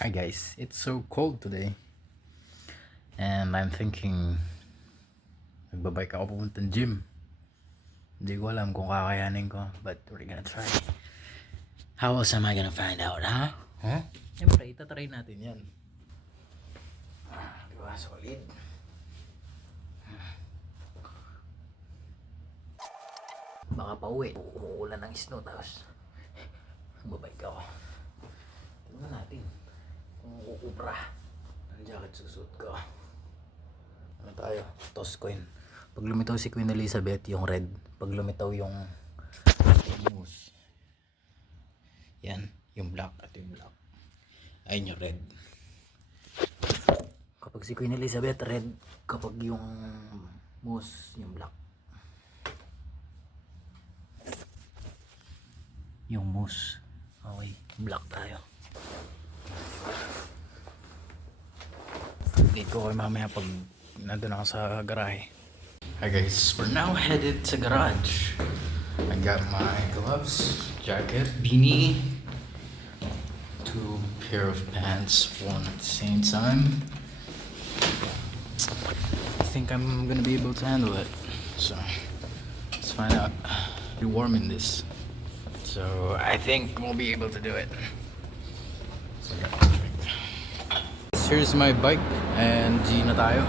Hi guys, it's so cold today and I'm thinking magbabike ako pupuntang gym. Hindi ko alam kung kakayanin ko, but we're gonna try. How else am I gonna find out, huh? Siyempre, itatry natin yan. Diba, solid. Baka pa uwi, umuulan ng snow tapos magbabike ako. Tingnan natin kung kukubra ang jacket susuot ko. Ano tayo? Toss coin. Pag lumitaw si Queen Elizabeth, yung red. Pag lumitaw yung moose, yan, yung black at yung black. Ayun yung red. Kapag si Queen Elizabeth, red. Kapag yung moose, yung black. Yung moose. Okay, black tayo. Update ko kayo mamaya pag nandun ako sa garahe. Hi guys, we're now headed to garage. I got my gloves, jacket, beanie, 2 pair of pants, one at the same time. I think I'm gonna be able to handle it. So let's find out. It's warm in this, so I think we'll be able to do it. So yeah, here's my bike and G na tayo.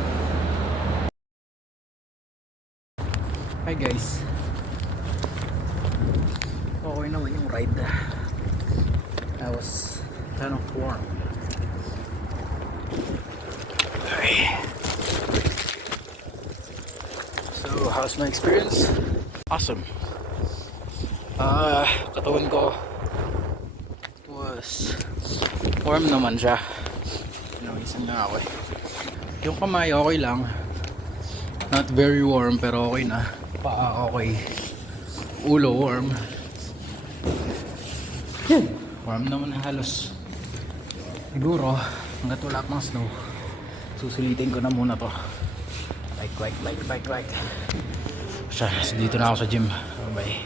Hi guys. Okay naman yung ride. I was kind of warm. Okay. So how's my experience? Awesome. Katawan ko was warm naman siya. Pinawisan na ako eh. Yung kamay okay lang. Not very warm pero okay na. Paa okay. Ulo warm. Warm naman na halos. Siguro hanggat wala pang snow, susulitin ko na muna to. Bike. Siya, dito na ako sa gym. Bye.